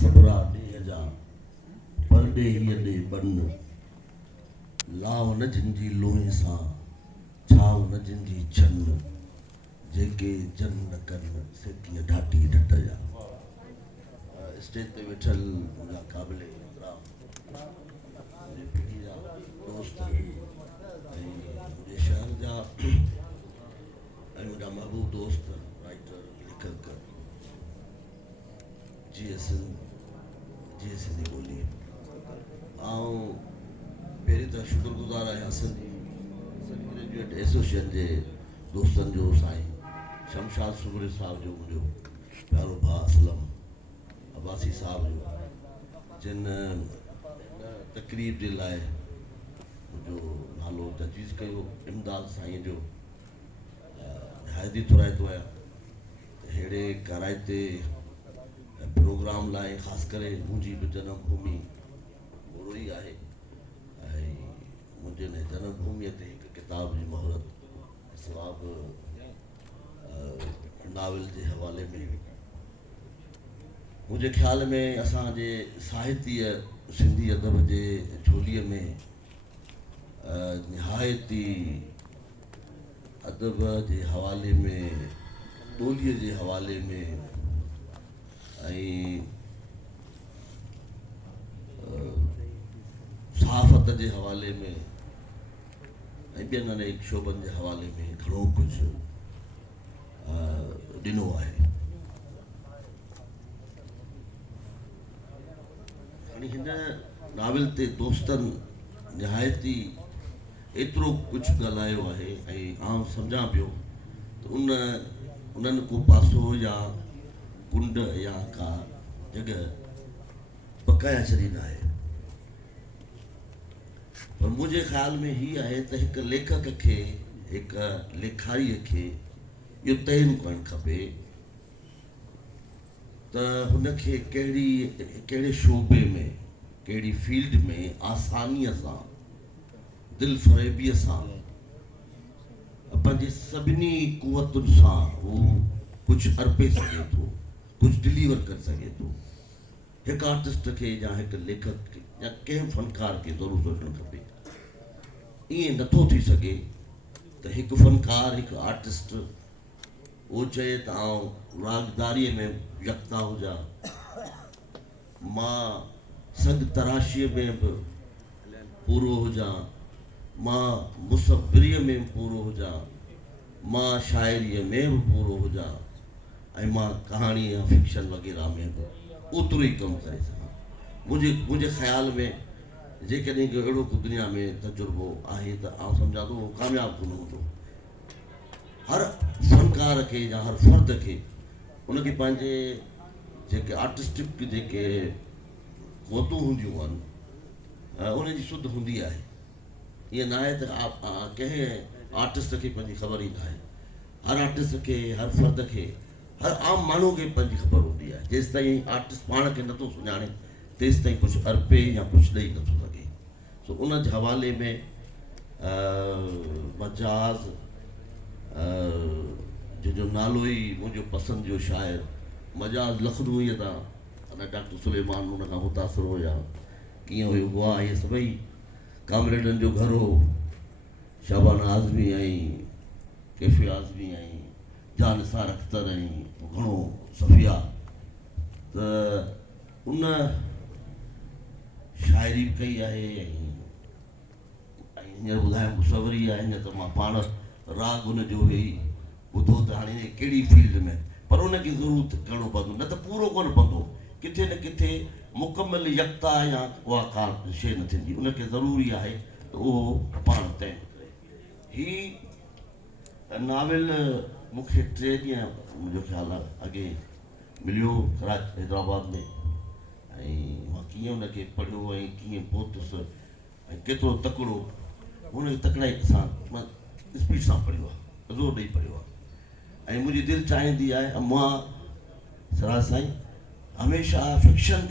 सबरा ॾेह जा परॾे हीअ ॾे बन लाव न जिनजी लोहे सां छाव न जिनजी छन जेके जन न कनि सेतीअ ढाटी ढट जा। स्टेज ते वेठल मुंहिंजा क़ाबिल इकराम मुंहिंजे पीढ़ी जा दोस्त ऐं मुंहिंजे शहर जा ऐं मुंहिंजा महबूब दोस्त राइटर लेखक जीअं सिंधी ॿोली ऐं पहिरीं त शुक्रगुज़ार आहियां सिंधी ग्रेजुएट एसोसिएशन जे दोस्तनि जो साईं शमशाद सुबरी साहब जो मुंहिंजो प्यारो भाउ असलम अब्बासी साहब जो जिन तकरीब जे लाइ मुंहिंजो नालो तजवीज़ कयो इमदाद साईं जो हायदी थोराईंदो आहियां अहिड़े कराइते प्रोग्राम लाइ ख़ासि करे मुंहिंजी बि जनम भूमि ओड़ो ई आहे ऐं मुंहिंजे हिन जनम भूमीअ ते हिकु किताब जी मोहरत सवाब नाविल जे हवाले में मुंहिंजे ख़्याल में असांजे साहित्य सिंधी अदब जे झोलीअ में निहायती अदब जे हवाले में ॿोलीअ जे हवाले में ऐं सहाफ़त जे हवाले में ऐं ॿियनि अनेक शोबनि जे हवाले में घणो कुझु ॾिनो आहे। हाणे हिन नाविल ते दोस्तनि निहायती एतिरो कुझु ॻाल्हायो आहे ऐं आउं सम्झां पियो त उन्हनि को पासो या कुंड या का जॻह बकाया छॾी न आहे। पर मुंहिंजे ख़्याल में हीअ आहे त हिकु लेखक खे हिकु लेखारीअ खे इहो तइनु करणु खपे त हुनखे कहिड़े शोबे में कहिड़ी फील्ड में आसानीअ सां दिलि फ़रेबीअ सां पंहिंजे सभिनी कुवतुनि सां उहो कुझु अर्पे सघे थो कुझु डिलीवर करे सघे थो। हिकु आर्टिस्ट खे या हिकु लेखक खे या कंहिं फ़नकार खे ज़रूरु सोचणु खपे। ईअं नथो थी सघे त हिकु फ़नकार हिकु आर्टिस्ट उहो चए त आउं रागदारीअ में यकता हुजां मां संग तराशीअ में बि पूरो हुजां मां मुसफ़िरीअ में पूरो हुजां मां शाइरीअ में बि पूरो हुजां ऐं मां कहाणी या फिक्शन वग़ैरह में बि ओतिरो ई कमु करे सघां। मुंहिंजे ख़्याल में जेकॾहिं को अहिड़ो को दुनिया में तजुर्बो आहे त आउं सम्झां थो उहो कामयाबु कोन हूंदो। हर फ़नकार खे या हर फ़र्द खे उनखे पंहिंजे जेके आर्टिस्टिक जेके क़ुवतूं हूंदियूं आहिनि उनजी सुध हूंदी आहे। ईअं न आहे त कंहिं आर्टिस्ट खे पंहिंजी ख़बर ई न आहे। हर आर्टिस्ट खे हर फ़र्द खे हर आम माण्हू खे पंहिंजी ख़बर हूंदी आहे। जेसि ताईं आर्टिस्ट पाण खे नथो सुञाणे तेसि ताईं कुझु अर्पे या कुझु ॾेई नथो सघे। सो उन जे हवाले में मजाज़ जंहिंजो नालो ई मुंहिंजो पसंदि जो शाइर मजाज़ लखनऊअ तां अञा डॉक्टर सुलेमान उन खां मुतासिर हुया। कीअं हुयो वाह इहे सभई कामरेडनि जो घर हो। शाबाना आज़मी ऐं कैफ़े आज़मी ऐं जानिसार अख्तर ऐं घणो सफ़िया त उन शाइरी बि कई आहे ऐं हींअर ॿुधायां मुसवरी आहे। हीअं त मां पाण राग उनजो वेही ॿुधो त हाणे कहिड़ी फील्ड में पर उनखे ज़रूरु करिणो पवंदो न त पूरो कोन पवंदो। किथे न किथे मुकमल यकता या उहा का शइ न थींदी। उनखे ज़रूरी आहे त उहो पाण तइ करे। हीअ नाविल मूंखे 3 ॾींहं मुंहिंजो ख़्यालु आहे अॻे मिलियो हैदराबाद में ऐं मां कीअं उनखे पढ़ियो ऐं कीअं पहुतुसि ऐं केतिरो तकिड़ो हुनखे तकिड़ाई सां मां स्पीड सां पढ़ियो आहे ज़ोर ॾेई पढ़ियो आहे। ऐं मुंहिंजी दिलि चाहींदी आहे मां सरा साईं हमेशह फिक्शन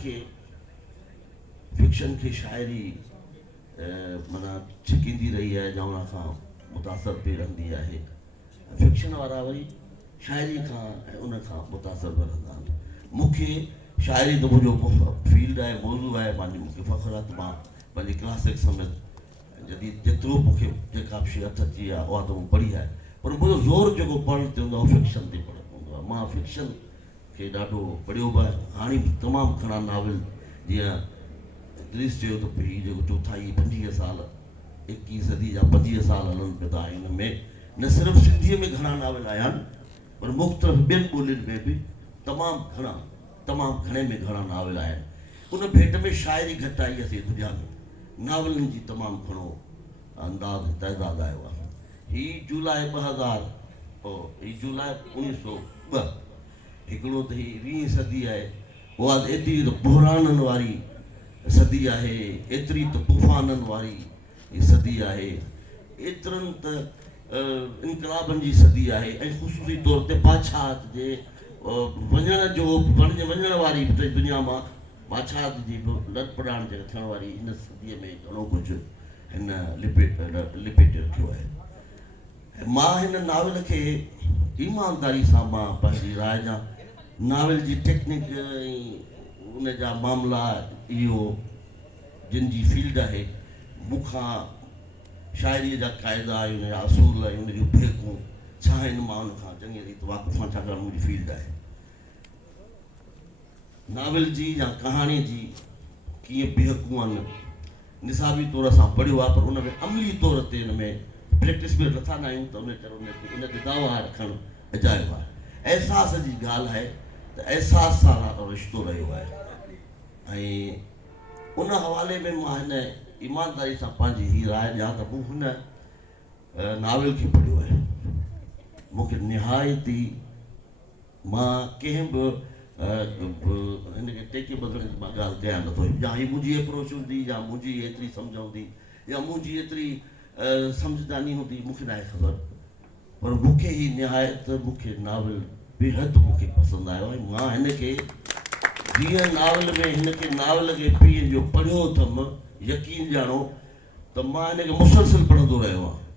खे शाइरी माना छिकींदी रही आहे या उन खां मुतासिर बि रहंदी आहे। फिक्शन वारा वरी शाइरी खां ऐं उन खां मुतासिर बि रहंदा आहिनि। मूंखे शायरी तो मुझो फील्ड है, मौजू है, मानी मुझे फ़ख्र है, तो मां पंहिंजी क्लासिक समेत जॾहिं जेतिरो मूंखे जेका बि शइ हथ अची आहे उहा त मूं पढ़ी आहे, पर मुंहिंजो ज़ोर जेको पढ़ण ते हूंदो आहे फिक्शन ते पढ़णु हूंदो आहे। मां फिक्शन खे ॾाढो पढ़ियो बि आहे, हाणे बि तमामु घणा नाविल, जीअं ग्रीस चयो त हीउ जेको चोथाई 25 साल 21 सदी जा 25 साल हलनि पिया था, हिन में न सिर्फ़ु सिंधीअ में घणा नाविल आया आहिनि, पर मुख़्तलिफ़ ॿियनि ॿोलियुनि में बि तमामु घणे में घणा नाविल आया आहिनि। उन भेट में शाइरी घटि आई असीं दुनिया में, नाविलनि जी तमामु घणो अंदाज़ तइदाद आयो आहे। हीउ जुलाई 2000 हीउ जुलाई 1902 हिकिड़ो त हीअ 20 सदी आहे, उहा एतिरी त बुहराननि वारी सदी आहे, एतिरी त तूफ़ाननि वारी हीअ सदी आहे, एतिरनि त इनकलाबनि जी सदी आहे, ऐं ख़ुशूसी तौर ते बादशाह जे वञण वारी दुनिया मां बादशाह जी लटपटाइण जे थियण वारी हिन सदीअ में घणो कुझु हिन लिपेटे रखियो आहे। मां हिन नाविल खे ईमानदारी सां मां पंहिंजी राय ॾियां, नाविल जी टेक्निक ऐं उन जा मामला, इहो जिन जी फील्ड आहे, मूंखां शाइरीअ जा क़ाइदा ऐं उन जा असूल ऐं उन जूं भेकूं छा आहिनि, मां उन खां चङी रीति वाक़ुफ़ आहियां, छाकाणि मुंहिंजी फील्ड आहे। नाविल जी या कहाणी जी कीअं भेकूं आहिनि, निसाबी तौर सां पढ़ियो आहे, पर उन में अमली तौर ते हिन में प्रैक्टिस में लथा न आहियूं, त उन करे उन ते दावा रखणु अजाइबु आहे। अहसास जी ॻाल्हि आहे त अहसास सां ॾाढो रिश्तो रहियो आहे, ऐं उन हवाले में मां हिन ईमानदारी सां पंहिंजी हीअ राय ॾियां त मूं हुन नाविल खे पढ़ियो आहे। मूंखे निहायती, मां कंहिं बि हिनखे टेके बदिलण जी मां ॻाल्हि कयां नथो, या हीअ मुंहिंजी अप्रोच हूंदी, या मुंहिंजी एतिरी सम्झ हूंदी, या मुंहिंजी एतिरी सम्झदानी हूंदी, मूंखे न आहे ख़बर, पर मूंखे ही निहायत मूंखे नाविल बेहद मूंखे पसंदि आयो आहे। मां हिनखे जीअं नाविल में हिनखे नाविल खे पीअं जो पढ़ियो अथमि, यकीन ॼाणो त मां हिनखे मुसलसल पढ़ंदो रहियो आहियां,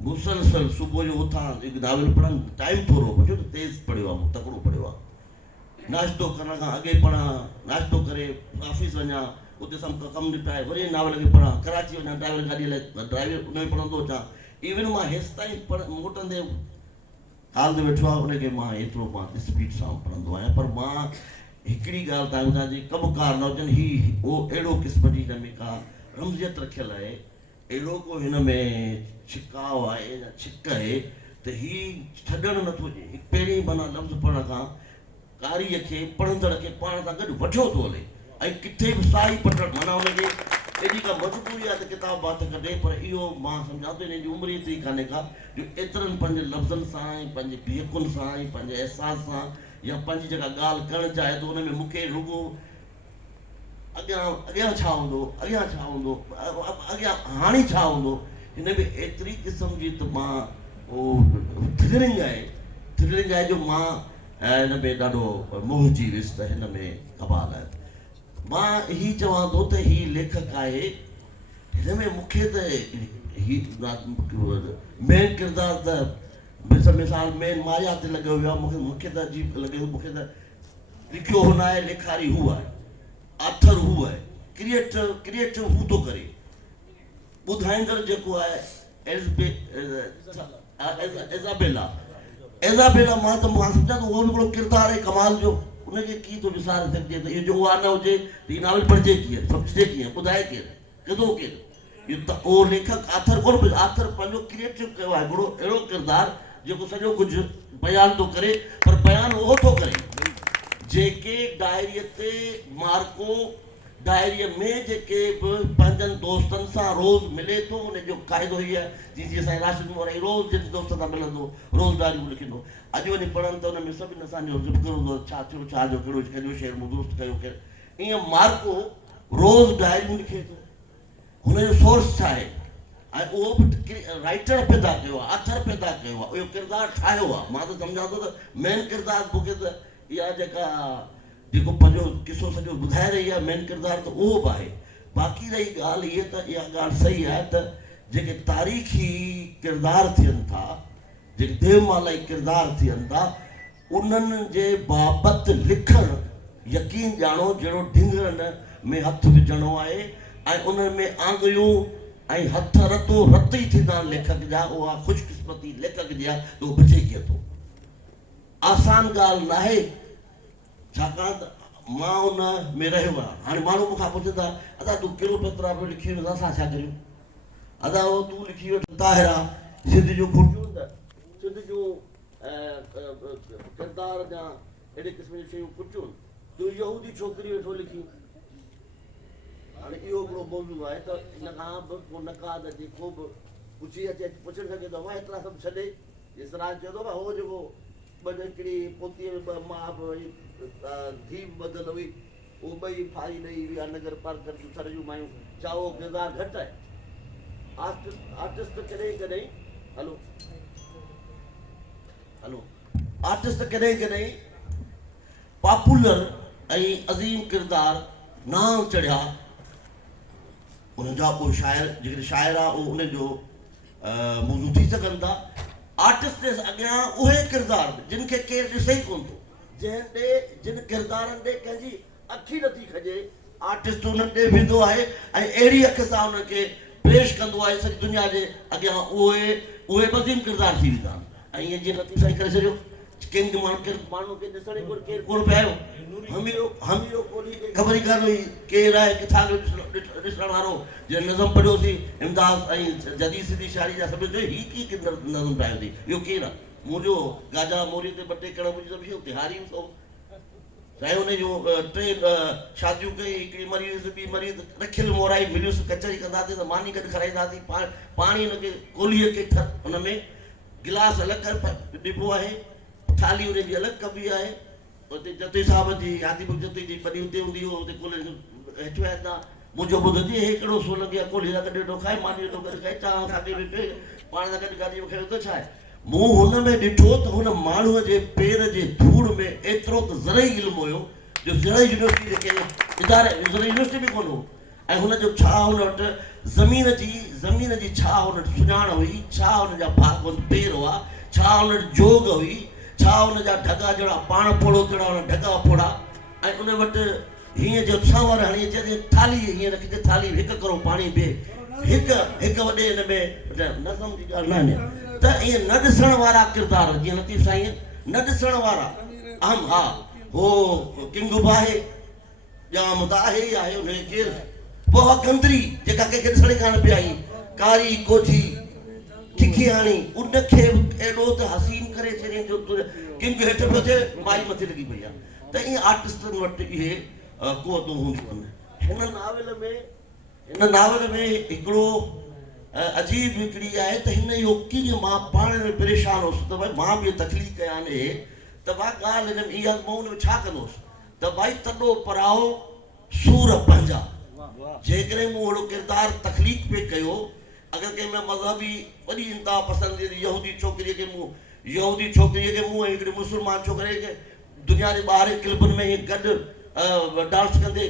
मुसलसल सुबुह जो उथां हिकु नाविल पढ़नि, टाइम थोरो बचो त तेज़ पढ़ियो आहे, मूं तकिड़ो पढ़ियो आहे, नाश्तो करण खां अॻे पढ़ां, नाश्तो करे ऑफिस वञा, उते सभु कमु निपटाए वरी नाविल खे पढ़ां, कराची वञा ड्राइवर गाॾीअ लाइ ड्राइवर उन में पढ़ंदो अचां, इवन मां हेसि ताईं मोटंदे हाल ते वेठो आहे उनखे मां एतिरो मां स्पीड सां पढ़ंदो आहियां। पर मां हिकिड़ी ॻाल्हि तव्हां ॿुधायां, जे कमुकार न हुजनि, ही उहो अहिड़ो क़िस्म जी हिन में का रमज़ियत रखियलु आहे, अहिड़ो को हिन में छिकाव आहे या छिक आहे त हीउ छॾणु नथो अचे। पहिरीं माना लफ़्ज़ पढ़ण खां कारीअ खे, पढ़ंदड़ खे पाण सां गॾु वठो थो हले, ऐं किथे बि साई पटण, माना हुनखे एॾी का मजबूरी आहे त किताब बात कढे, पर इहो मां सम्झां थो हिन जी उमिरि एतिरी कान्हे का जो एतिरनि पंहिंजे लफ़्ज़नि सां ऐं पंहिंजे भेकुनि सां ऐं पंहिंजे अहसास सां या पंहिंजी जेका ॻाल्हि करणु चाहे थो, उन में मूंखे रुॻो अॻियां छा हूंदो, अॻियां हाणे छा हूंदो, हिन में एतिरी क़िस्म जी त मां उहो थ्रिलिंग आहे जो मां हिन में ॾाढो मोहिजी वियुसि त हिन में कमाल आहे। मां हीअ चवां थो त हीअ लेखक आहे, हिन में मूंखे त मेन किरदारु त मिसाल मेन माया ते लॻियो वियो आहे, मूंखे त अजीब लॻे, मूंखे त लिखियो हुन आहे, लिखारी हू आहे, आथर हू आहे, क्रिएटिव हू थो करे, ॿुधाईंदड़ जेको आहे एज़ाबेला मां त मां सम्झां थो उहो बि हिकिड़ो किरदारु आहे कमाल जो, उनखे कीअं थो विसारे सघिजे त इहो जो उहा न हुजे त हीअ नाविल पढ़िजे कीअं, सम्झिजे कीअं, ॿुधाए केरु, कंदो केरु, इहो त उहो लेखक आथर कोन, आथर पंहिंजो क्रिएटिव कयो आहे, हिकिड़ो अहिड़ो किरदारु जेको सॼो कुझु बयानु थो करे, पर बयानु उहो थो करे जेके डायरीअ ते मार्को, डायरीअ में जेके बि पंहिंजनि दोस्तनि सां रोज़ मिले थो, उनजो क़ाइदो ई आहे, जीअं असांजे राशिद मोहरा रोज़ जंहिंजे दोस्त सां मिलंदो, रोज़ डायरियूं लिखंदो, अॼु वञी पढ़नि त हुन में सभिनि असांजो ज़िक्र हूंदो, छा थियो, छा जो कहिड़ो शेर मूं दोस्त कयो केरु, ईअं मार्को रोज़ डायरियूं लिखे थो, हुनजो सोर्स छा आहे, ऐं उहो बि राइटर पैदा कयो आहे, आथर पैदा कयो आहे, इहो किरदारु ठाहियो आहे। मां त सम्झां थो त मेन किरदारु मूंखे त इहा जेको पंहिंजो किसो सॼो ॿुधाए रही आहे, मेन किरदारु त उहो बि आहे। बाक़ी रही ॻाल्हि इहा त इहा ॻाल्हि सही आहे त जेके तारीख़ी किरदार थियनि था, जेके देवमालाई किरदार थियनि था, उन्हनि जे बाबति लिखणु यकीन ॼाणो जहिड़ो ढिंगरनि में हथ विझणो आहे ऐं उन में आङुरियूं ऐं हथ रतो रत ई थींदा लेखक जा, उहा ख़ुशकिस्मती लेखक जी आहे त उहो बचे कीअं थो। आसान ॻाल्हि न आहे, छाकाणि त मां उन में रहियो आहियां। हाणे माण्हू मूंखां पुछंदा अदा तूं क्लियोपेत्रा पियो लिखी वञ, असां छा करियूं? अदा उहो तूं लिखी वठ ताहिरा, सिंध जूं खुटियूं त सिंध जूं किरदार जा अहिड़े क़िस्म जूं शयूं खुटियूं, तूं यहूदी छोकिरी वेठो लिखी। हाणे इहो हिकिड़ो मौज़ू आहे त इन खां बि को नकाद जेको बि पुछी अचे पुछी सघे थो, मां एतिरा सभु छॾे इसराज चयो थो भाई हो जेको हिकिड़ी पोतीअ में ॿ माउ बि धीउ बदल हुई, उहो ॿई फारी ॾेई विया नगर पार कर सर जूं मायूं, छा उहो किरदारु घटि आहे? आर्टिस्ट कॾहिं कॾहिं हलो आर्टिस्ट कॾहिं कॾहिं पॉपुलर ऐं अज़ीम किरदार नाम चढ़िया उनजा पोइ शाइर जेके शाइर आहे उहो उनजो मौज़ू थी सघनि था। आर्टिस्ट जे अॻियां उहे किरदार जिन खे केरु ॾिसे ई कोन थो, जंहिं ॾे जिन किरदारनि ॾे कंहिंजी अखि नथी खजे, आर्टिस्ट उन्हनि ॾे वेंदो आहे ऐं अहिड़ी अख सां उनखे पेश कंदो आहे सॼी दुनिया जे अॻियां उहे अज़ीम किरदार थी वेंदा आहिनि। ऐं ईअं जीअं लतीफ़ साईं करे छॾियो, कंहिं माण्हू खे ॾिसण ई केरु कोन पियो आयो, हमीरो कोली खे ख़बर ई कान हुई केरु आहे किथां जो ॾिसण वारो। जीअं नज़म पढ़ियोसीं इमदाद ऐं जदीद सिंधी शाइरी जा सभु चयो हीअ कीअं नज़म ठाहियो अथई, इहो केरु आहे? मुंहिंजो गाजा मोरी ते ॿ टे कड़ मुंहिंजी सभु शयूं तिहारी चाहे उन जूं टे शादियूं कई, हिकिड़ी मरीज़ ॿी मरीज़ रखियलु मोराई मिलियुसि, कचहरी कंदासीं त मानी गॾु खाराईंदासीं, पाणी हुनखे कोलीअ खे हुन में गिलास अलॻि ॾिबो आहे, थाली हुनजी अलॻि कबी आहे। उते जते साहिब जी आदिपुर जते जी वॾी हुते हूंदी हुओ, उते कोले हेठि वेहंदा, मुंहिंजो ॿुधंदी हे हिकिड़ो सो लॻे आहे कोली सां गॾु वेठो खाए, मानी वेठो गॾु खाए, चांहि साॻे में पिए, पाण सां गॾु गाॾी में खयो त छा आहे। मूं हुन में ॾिठो त हुन माण्हूअ जे पेर जे धूड़ में एतिरो त ज़रई इल्मु हुयो जो ज़रई यूनिवर्सिटी जेके इदारे ज़रई यूनिवर्सिटी बि कोन हो, ऐं हुनजो छा हुन वटि ज़मीन जी छा हुन वटि सुञाण हुई, छा हुनजा पेर हुआ, छा हुन वटि जोग हुई, छा हुनजा ढगा जहिड़ा पाण पोड़ो तहिड़ा हुन ढगा पोड़ा, ऐं उन वटि हीअं जो सांवर हणी अचे थाली हीअं रखी थाली हिकु करो पाणी पिए, हिकु वॾे हिन में नज़म जी ॻाल्हि न आहे त ईअं न ॾिसण वारा किरदार जीअं लतीफ़ साईं न ॾिसण वारा अहम हा हो किंग आहे या मुदाहे ई आहे हुनखे केरु पोइ गंदरी जेका कंहिंखे ॾिसण कान पई आई, कारी कोठी ठिकियाणी उनखे एॾो त हसीन करे छॾियईं जो किंग हेठि पियो थिए माई मथे लॻी पई आहे। त ईअं आर्टिस्टनि वटि इहे कुवतूं हूंदियूं आहिनि। हिन नावल में हिकिड़ो अजीब हिकिड़ी आहे त हिन इहो कीअं मां पाण में परेशान हुउसि त भई मां बि तकलीफ़ कया ने त मां ॻाल्हि हिन में इहा मां हुन में छा कंदुसि त भई तॾो पराओ सूर पंहिंजा, जेकॾहिं मूं अहिड़ो किरदारु तकलीफ़ पे कयो, अगरि कंहिं में मज़हबी वॾी इंतिहा पसंदि यहूदी छोकिरीअ खे मूं ऐं हिकिड़ी मुस्लमान छोकिरे खे दुनिया जे ॿाहिरि क्लबुनि में हीअं गॾु डांस कंदे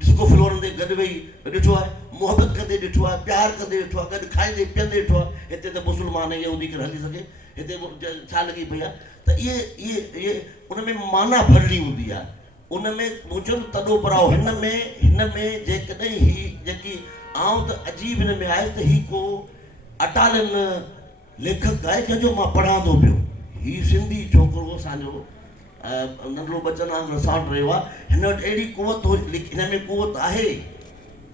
डिस्को फ्लोरनि ते गॾु वेही ॾिठो आहे, मुहबत कंदे ॾिठो आहे, प्यारु कंदे ॾिठो आहे, गॾु खाईंदे पीअंदे ॾिठो आहे। हिते त मुस्लमान यहूदी खे हली सघे, हिते छा लॻी पई आहे त इहे उन में माना भरणी हूंदी आहे, उन में मुंहिंजो तॾो पराओ हिन में जेकॾहिं ही जेकी आउं त अजीब हिन में आहे त ही को अटालियन लेखक आहे जंहिंजो मां पढ़ां थो पियो, हीउ सिंधी छोकिरो असांजो नंढड़ो बचन वांगुरु साउंड रहियो आहे, हिन वटि अहिड़ी कुवत हिन में कुवत आहे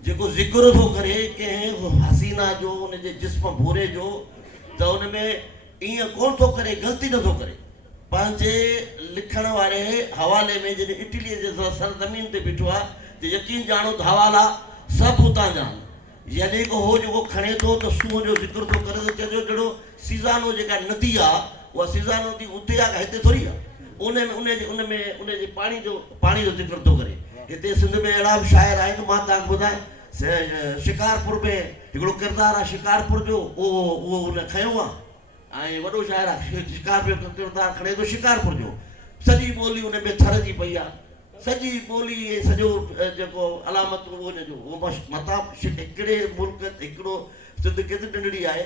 जेको ज़िक्र थो करे कंहिं हसीना जो हुनजे जिस्म भोरे जो, त हुन में ईअं कोन थो करे, ग़लती नथो करे। पंहिंजे लिखण वारे हवाले में जॾहिं इटलीअ जे सरज़मीन ते बीठो आहे त यकीन ॼाणो त हवाला सभु हुतां जा आहिनि, यानी को हो जेको खणे थो त सूंहं जो ज़िक्र थो करे त चइजो जहिड़ो सीज़ानो जेका नदी आहे उहा सीज़ानो नदी उते आहे हिते थोरी आहे, उनजे पाणी जो ज़िक्र थो करे। हिते सिंध में अहिड़ा बि शाइर आहिनि, मां तव्हांखे ॿुधायां शिकारपुर में हिकिड़ो किरदारु आहे शिकारपुर जो, उहो उन खयो आहे ऐं वॾो शाइर आहे शिकारपुर जो किरदारु खणे थो शिकारपुर जो, सॼी ॿोली उन में थर जी पई आहे, सॼी ॿोली ऐं सॼो जेको अलामत उहो मथां हिकिड़े मुल्क हिकिड़ो सिंध केतिरी नंढड़ी आहे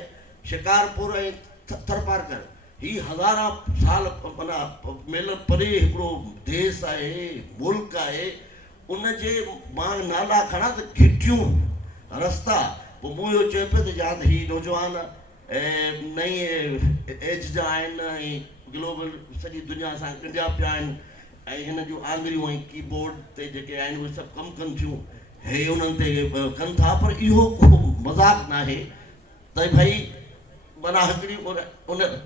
शिकारपुर ऐं थरपारकर, ही हज़ारा साल माना मेल परे हिकिड़ो देश आहे, मुल्क आहे, उन जे मां नाला खणा त घिटियूं रस्ता। पोइ मूं इहो चयो पियो त या त हीअ नौजवान नई एज जा आहिनि ऐं ग्लोबल सॼी दुनिया सां ॻंढिया पिया आहिनि ऐं हिन जूं आङुरियूं ऐं कीबोर्ड ते जेके आहिनि उहे सभु कमु कनि थियूं, हे उन्हनि ते कनि था। पर इहो को मज़ाक न आहे त भई माना हिकिड़ी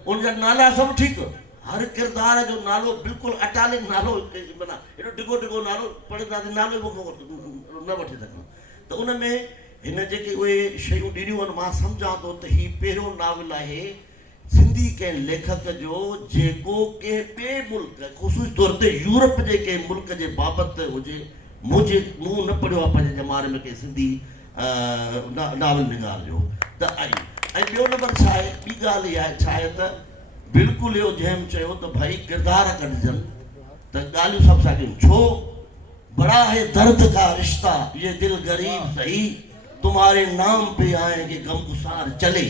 उनजा नाला सभु ठीकु, हर किरदार जो नालो बिल्कुलु अटालिक नालो, माना हेॾो डिघो डिघो नालो पढ़ंदासीं नालो न वठी सघूं। त उन में हिन जेके उहे शयूं ॾिनियूं आहिनि, मां सम्झां थो त हीउ पहिरियों नावल आहे सिंधी कंहिं लेखक जो जेको कंहिं ॿिए मुल्क, ख़ुशूस तौर ते यूरोप जे कंहिं मुल्क जे बाबति हुजे। मूं न पढ़ियो आहे पंहिंजे ज़माने में कंहिं सिंधी नावल निगार जो। त ऐं ॿियो नंबर छा आहे, ॿी ॻाल्हि इहा छा आहे त बिल्कुलु इहो जंहिं चयो त भई किरदार कढजनि त ॻाल्हियूं सभु साॻियूं। छो बड़ा है दर्द का रिश्ता, ये दिल गरीब सही, तुम्हारे नाम पे आएंगे गमगुसार चले।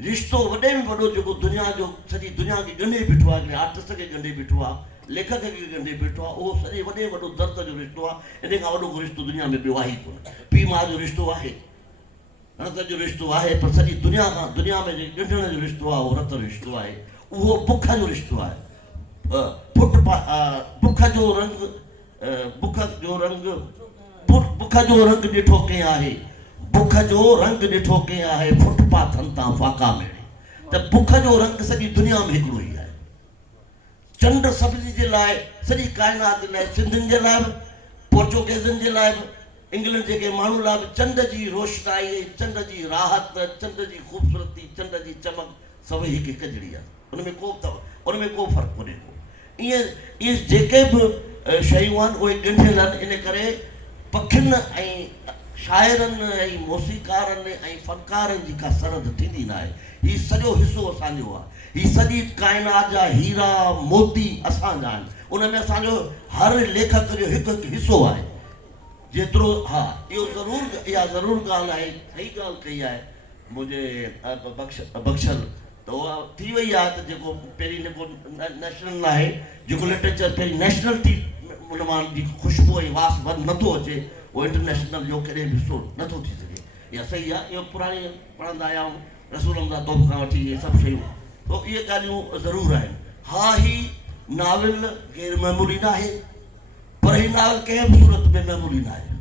रिश्तो वॾे में वॾो जेको दुनिया जो सॼी दुनिया खे ॻंढे बीठो आहे, आर्टिस्ट खे ॻंढे बीठो आहे, लेखक खे ॻंढे बीठो आहे, उहो सॼे वॾे वॾो दर्द जो रिश्तो आहे। इन खां वॾो को रिश्तो दुनिया में ॿियो आहे ई कोन। पीउ माउ जो रिश्तो आहे, रत जो रिश्तो आहे, पर सॼी दुनिया खां दुनिया में जेके ॻंढण जो रिश्तो आहे उहो रत जो रिश्तो आहे, उहो बुख जो रिश्तो आहे। बुख जो रंग ॾिठो कंहिं आहे, बुख जो रंग ॾिठो कंहिं आहे, फुटपाथनि तां फाका मेड़े। त बुख जो रंग सॼी दुनिया में हिकिड़ो ई आहे। चंड सभिनी जे लाइ, सॼी काइनात जे लाइ, सिंधियुनि जे लाइ बि, पोर्चुगेज़नि जे लाइ बि, इंग्लैंड जेके माण्हू लाइ बि चंड जी रोशनाई, चंड जी राहत, चंड जी ख़ूबसूरती, चंड जी चमक सभई हिकु हिकु जहिड़ी आहे। उन में को फ़र्क़ु कोन्हे को। इहे जेके बि शयूं आहिनि उहे ॻंढियल आहिनि। इन करे पखियुनि ऐं शाइरनि ऐं मौसीकारनि ऐं फ़नकारनि जी का सरहद थींदी न आहे। हीउ सॼो हिसो असांजो आहे। हीअ सॼी काइनात जा हीरा मोती असांजा आहिनि। उन में असांजो हर लेखक जो हिकु हिकु हिसो आहे। जेतिरो हा इहो इहा ज़रूरु ॻाल्हि आहे, सही ॻाल्हि कई आहे मुंहिंजे बख़्शल, त उहा थी वई आहे त जेको पहिरीं जेको नेशनल आहे, जेको लिटरेचर पहिरीं नेशनल थी उन मां जी ख़ुशबू ऐं वास नथो अचे, उहो इंटरनेशनल जो कॾहिं बि हिसो नथो थी सघे। इहा सही आहे। इहो पुराणी पढ़ंदा आया आहियूं, रसूल अहमद तोप खां वठी इहे सभु शयूं, पोइ इहे ॻाल्हियूं ज़रूरु आहिनि। हा, ही नाविल गैर मामूली न आहे, पर ही नाविल कंहिं बि सूरत में मामूली न आहे।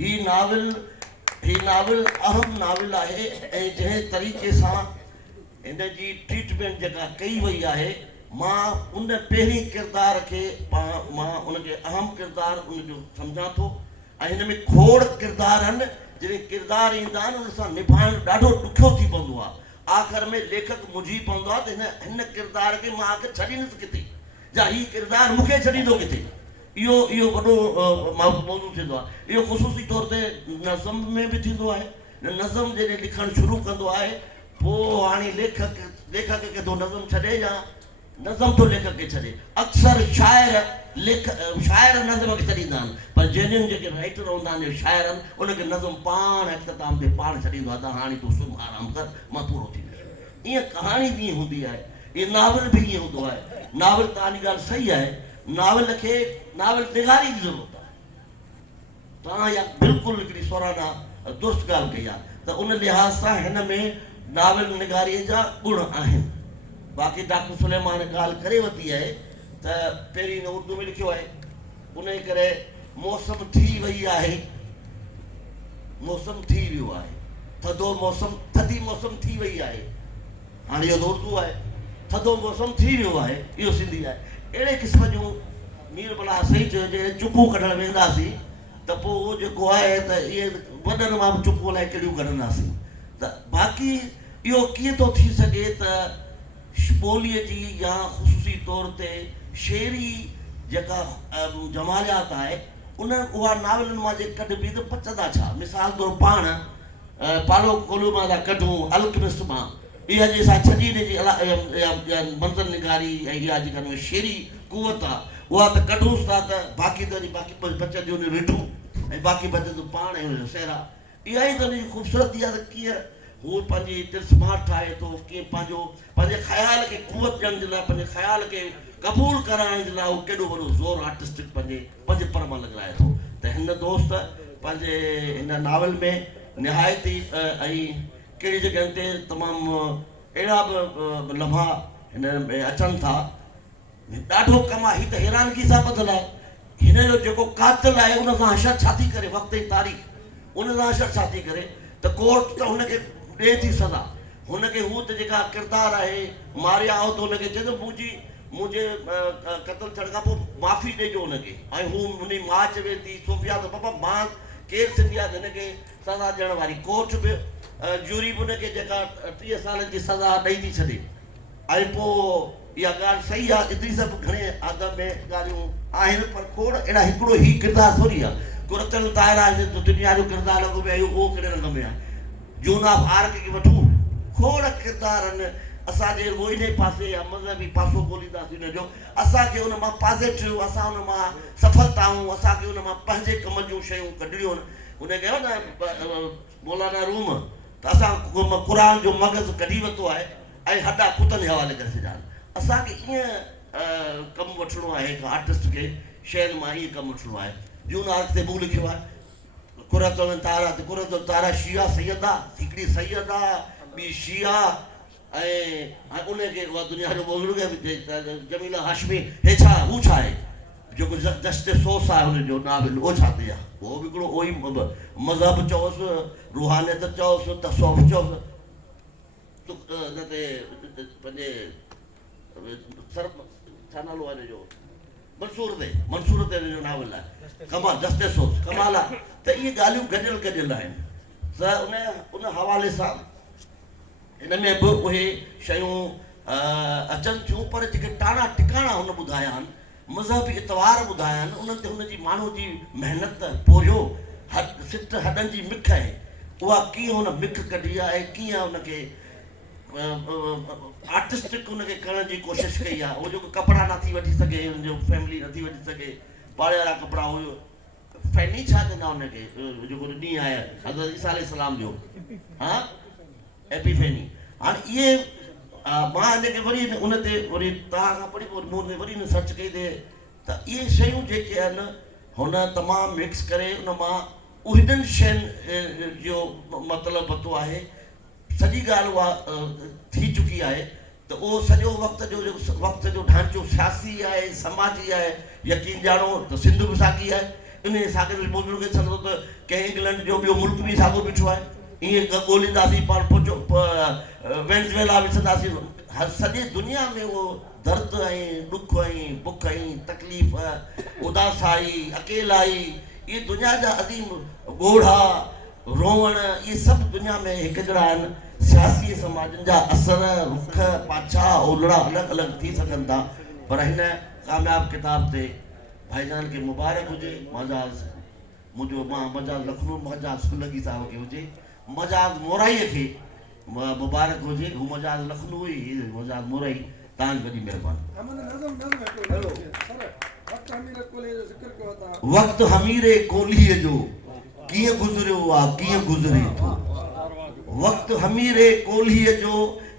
ही नाविल अहम नाविल आहे ऐं जंहिं तरीक़े सां हिन जी ट्रीटमेंट जेका कई वई आहे, मां उन पहिरीं किरदार खे मां उनखे अहम किरदारु उनजो सम्झां थो। ऐं हिन में खोड़ किरदार आहिनि, जॾहिं किरदार ईंदा आहिनि उन सां निभाइणु ॾाढो ॾुखियो थी पवंदो आहे। आख़िर में लेखक मुंझी पवंदो आहे त हिन किरदार खे मां आख़िर छॾींदुसि किथे, या हीउ किरदारु मूंखे छॾींदो किथे। इहो वॾो मौज़ू थींदो आहे। इहो ख़ुशूसी तौर ते नज़म में बि थींदो आहे। नज़म जॾहिं लिखणु शुरू कंदो आहे, पोइ हाणे लेखक खे थो नज़म छॾे या नज़म थो लेखक खे छॾे। अक्सर शाइर नज़म खे छॾींदा आहिनि, पर जेन्युनि जेके राइटर हूंदा आहिनि, शाइर आहिनि, उनखे नज़म पाण अख़्ताम ते पाण छॾींदो आहे त हाणे तूं सुम्ह आराम कर, मां पूरो थी वियुसि। ईअं कहाणी बि ईअं हूंदी आहे, इहा नाविल बि ईअं हूंदो आहे। नाविल तव्हांजी ॻाल्हि सही आहे, नाविल निगारी जी ज़रूरत आहे। तव्हां इहा बिल्कुलु हिकिड़ी सौराना दुरुस्त ॻाल्हि कई आहे। त उन लिहाज़ सां हिन में नाविल निगारीअ जा गुण आहिनि। बाक़ी डॉक्टर सुलेमान ॻाल्हि करे वरिती आहे त पहिरीं हिन उर्दू में लिखियो आहे, उन करे मौसम थी वई आहे, मौसम थी वियो आहे, थधो मौसम, थधी मौसम थी वई आहे। हाणे इहो त उर्दू आहे, थधो मौसम थी वियो आहे, इहो सिंधी आहे। अहिड़े क़िस्म जूं मीर भला सही चयो, जे चुकूं कढणु वेंदासीं त पोइ उहो जेको आहे त इहे वॾनि मां बि चुकूं अलाए कहिड़ियूं कढंदासीं। त बाक़ी इहो कीअं थो थी सघे त ॿोलीअ जी या ख़ुशूसी तौर ते शेरी जेका जमालियात आहे, उहा नाविलनि मां जे कढबी त पचंदा छा। मिसाल तौरु पाण पालो कोलू मां था कढूं, अलकमिस्ट मां, इहा जे असां छॾी ॾिनी मंज़र निगारी ऐं इहा जेका शेरी कुवत आहे, उहा त कढूंसि था त बाक़ी बचंदियूं रिढूं ऐं बाक़ी बचंदियूं पाण ऐं सहरा। इहा ई त हुनजी ख़ूबसूरती आहे। त कीअं हू पंहिंजी तिरस्माट ठाहे थो कीअं पंहिंजे ख़्याल खे कुवत ॾियण जे लाइ, पंहिंजे ख़्याल खे क़बूल कराइण जे लाइ उहो केॾो वॾो ज़ोर आर्टिस्टिक पंहिंजे पर मां लॻाए थो। त हिन दोस्त पंहिंजे हिन नावल में निहायती ऐं कहिड़ी जॻहियुनि ते तमामु अहिड़ा बि लम्हा हिन में अचनि था, ॾाढो कमु आहे। हीअ त हैरानगी सां ॿधल आहे। हिन जो जेको कातिल आहे उन सां हशर छा थी करे, वक़्त जी तारीख़ उन सां हशर छा थी करे, त कोर्ट त हुनखे ॾिए थी सज़ा। हुनखे हू त जेका किरदारु आहे मारिया हो त हुनखे चए थो मुंहिंजे क़तल थियण खां पोइ माफ़ी ॾिजो हुनखे। ऐं हू हुनजी माउ चवे थी सोफिया त बाबा मां केरु सिंधी आहे त हिनखे सज़ा ॾियण वारी। कोर्ट बि जूरी बि हुनखे जेका 30 सालनि जी सज़ा ॾेई थी छॾे। ऐं पोइ इहा ॻाल्हि सही आहे, एतिरी सभु घणे आदम में ॻाल्हियूं आहिनि, पर खोड़ अहिड़ा हिकिड़ो ई किरदारु थोरी आहे। कुरतल ताहिरा दुनिया जो किरदारु लॻो पियो आहे, उहो कहिड़े रंग में आहे। जून ऑफ आर्क खे वठूं, खोड़ किरदार आहिनि। असांजे रोइने पासे या मज़हबी पासो ॻोल्हींदासीं हुनजो, असांखे हुन मां पॉज़िटिव, असां हुन मां सफलताऊं, असांखे हुन मां पंहिंजे कम जूं शयूं कढणियूं आहिनि। हुन कयो न मौलाना रूम, त असां क़ुर जो मग़ज़ कढी वरितो आहे ऐं हॾा कुतनि जे हवाले करे छॾिया आहिनि। असांखे ईअं कमु वठिणो आहे, हिकु आर्टिस्ट खे शयुनि मां ईअं कमु वठिणो आहे। जून आर्क ते मूं लिखियो आहे कुरतल तारा, त कुरतल तारा शिया सैयदा, हिकिड़ी सैयदा ॿी शिया, ऐं उनखे उहा दुनिया जो बुज़ुर्ग जमीला हाशमी। हे छा हू छा आहे जेको जस्टिस सोस आहे हुनजो नाविल, उहो छा ते आहे? उहो बि हिकिड़ो उहो ई मज़हब चओसि, रूहानियत चओसि, तसौफ़ चओसि, हिन ते पंहिंजे छा नालो आहे हिनजो, मंसूर ते हिनजो नाविल आहे कमाल, जस्टिस सोस कमाल आहे। त इहे ॻाल्हियूं गॾियल आहिनि। त उन हवाले सां हिन में बि उहे शयूं अचनि थियूं, पर जेके टाणा टिकाणा हुन ॿुधाया आहिनि, मज़हबी इतवार ॿुधाया आहिनि, उन्हनि ते हुनजी माण्हू जी महिनत, पोरियो, सिट हॾनि जी मिख आहे, उहा कीअं हुन मिख कढी आहे, कीअं हुनखे आर्टिस्टिक हुनखे करण जी कोशिशि कई आहे। उहो जेको कपिड़ा नथी वठी सघे, हुनजो फैमिली नथी वठी सघे, पाड़े वारा कपिड़ा, हुओ फैनी छा चवंदा हुनखे, जेको ॾींहुं आहे हज़रत ईसा अलैहिस्सलाम जो, हा एपिफेनी। हाणे इहे मां हिनखे वरी उन ते वरी तव्हां खां पढ़ी पोइ मूं वरी हिन सर्च कई थिए, त इहे शयूं जेके आहिनि हुन तमामु मिक्स करे उन मां उहिड़नि शयुनि जो मतिलबु पतो आहे। सॼी ॻाल्हि उहा थी चुकी आहे, त उहो सॼो वक़्त जो ढांचो सियासी आहे, समाजी आहे। यकीन ॼाणो त सिंध बि साॻी आहे। इन साॻे बुज़ुर्ग सम्झो त कंहिं इंग्लैंड जो ॿियो मुल्क बि साॻियो बीठो आहे। ईअं ॻोल्हींदासीं पाण वेनेज़ुएला विझंदासीं, हर सॼे दुनिया में उहो दर्द ऐं ॾुख ऐं बुख ऐं तकलीफ़, उदासाई, अकेलाई, इहे दुनिया जा अज़ीम ॻोढ़ा, रोवण, इहे सभु दुनिया में हिकु जहिड़ा आहिनि। सियासी समाजनि जा असर, रुख, पाछा, ओलड़ा अलॻि अलॻि थी सघनि था, पर हिन कामयाबु किताब ते भाईजान खे मुबारक हुजे। मजाज़ मुंहिंजो मजाज़ लखनऊ मजाज़ सुलगी साहिब खे हुजे, मजाज़ मोराईअ खे मुबारक हुजे। हू मजाज़ लखनऊ ई, मजाज़ मोराई। तव्हांजी वॾी महिरबानी। वक़्तु हमीरे कोल्हीअ जो कीअं गुज़रियो आहे, कीअं गुज़रे थो। वक़्तु हमीरे कोल्हीअ जो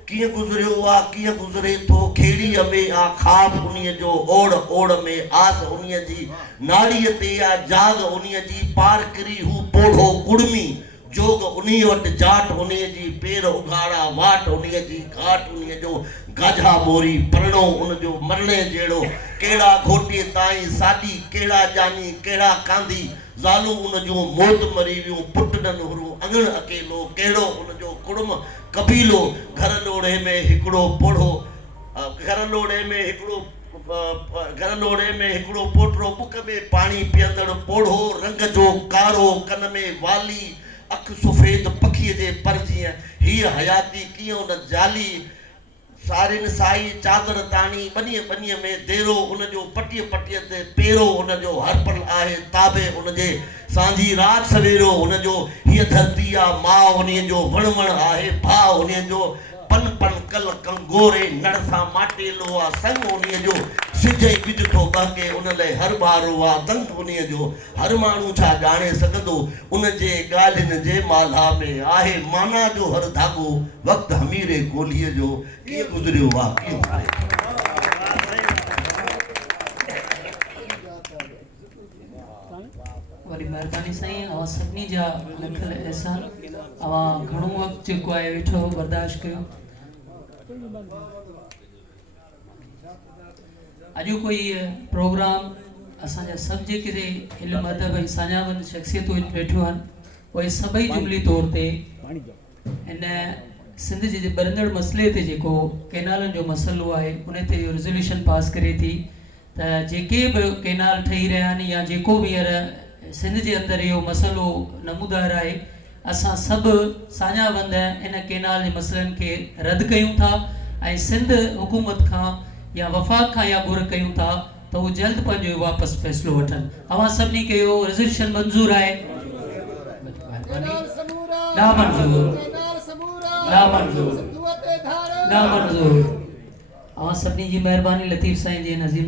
कीअं गुज़रियो आहे, कीअं गुज़रे थो। खेड़ीअ में आ ख़्वाब उन्हीअ जो, ओड़ ओड़ में आस उन्हीअ जी, नाड़ीअ ते आ जाग उन्हीअ जी, पार किरी हू पोढ़ो कुड़मी, जोग उन्हीअ वटि जाट उन्हीअ जी, पेर उघाड़ा वाट उन्हीअ जी, घाट उन्हीअ जो, गाझा मोरी परणो उनजो, मरणे जहिड़ो। कहिड़ा घोटीअ ताईं साॾी, कहिड़ा ॼानी, कहिड़ा कांदी, ज़ालूं उनजूं मौत मरी वियूं, पुट न नुहुरूं, अङण अकेलो, कहिड़ो उनजो कुड़म कबीलो। घर लोड़े में हिकिड़ो पोढ़ो, घर लोड़े में हिकिड़ो पोटरो, बुक में पाणी पीअंदड़ पोढ़ो, रंग जो कारो, कन में वाली, अखि सफ़ेद पखीअ जे पर जीअं। हीअ हयाती कीअं उन जाली, सारिन साई चादर ताणी, ॿनीअ में देरो उनजो, पटीअ ते पेरो उनजो, हर पल आहे ताबे उनजे, सांझी रात सवेरो उनजो। हीअ धरती आहे माउ उन्हीअ जो, वण आहे भाउ उन्हीअ जो, पन पन कल कंगोरे नड़सा माटे लोआ संग उन्हीअ जो सिज बिज थो बहके उन लाइ हर बार हुआ दंग उन्हीअ जो हर माण्हू छा ॼाणे सघंदो उन जे ॻाल्हियुनि जे माला में आहे माना जो हर धाॻो वक़्तु हमीरे गोलीअ जो कीअं गुज़रियो आहे कीअं गुज़रियो। वरी महिरबानी साईं अवां सभिनी जा लखल एहसान अवां घणो वक़्तु जेको आहे वेठो बर्दाश्त कयो। अॼु कोई प्रोग्राम असांजा सभु जेके इल्मु अदब ऐं साञावनि शख़्सियतूं वेठियूं आहिनि उहे सभई जुमली तौर ते इन सिंध जे बरंदड़ मसइले ते जेको केनालनि जो मसइलो आहे उन ते रिज़ोल्यूशन पास करे थी त जेके बि केनाल ठही रहिया आहिनि या जेको बि हींअर सिंध जे अंदरि इहो मसइलो नमूदार आहे असां सभु साञावंद इन केनाल जे मसइलनि खे रद्द कयूं था ऐं सिंध हुकूमत खां या वफ़ाक़ खां इहा घुर कयूं था त उहो जल्द पंहिंजो वापसि फ़ैसिलो वठनि। अवां सभिनी खे इहो रिज़ोल्यूशन मंज़ूर आहे? नामंज़ूर नामंज़ूर नामंज़ूर। अवां सभिनी जी महिरबानी लतीफ़ साईं जे नज़ीम